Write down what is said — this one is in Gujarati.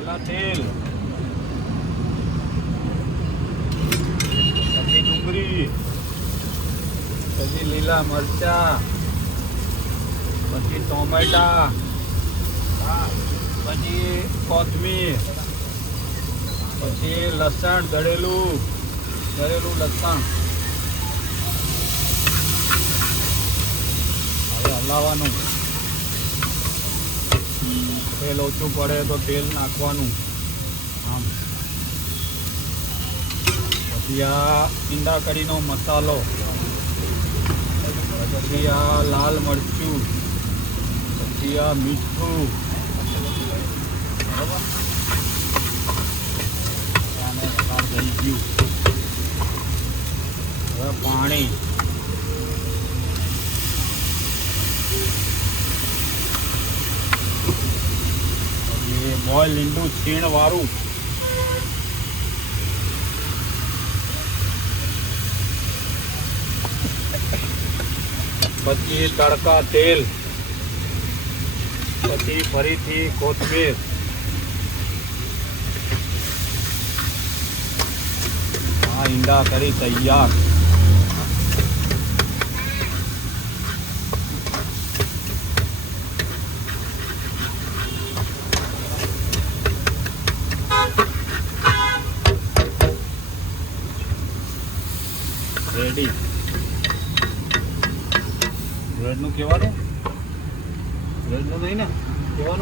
પેલા તેલ, પછી ડુંગળી, પછી લીલા મરચા, પછી ટોમેટા, પછી કોથમીર, પછી લસણ દળેલું લસણ. હવે હલાવવાનું. તેલ ઓછું પડે તો તેલ નાખવાનું આમ. પછી આ ઈંડા કઢીનો મસાલો, પછી આ લાલ મરચું, પછી આ મીઠું. બરાબર, આને વઘાર થઈ ગયું. હવે પાણી, બોઇલ લીંડું છીણ વાળું. પછી તડકા તેલ, પછી ફરીથી કોથમીર. આ ઈંડા કરી તૈયાર. રેડી. બ્રેડનું કહેવાનું, બ્રેડનું નહીં ને કહેવાનું.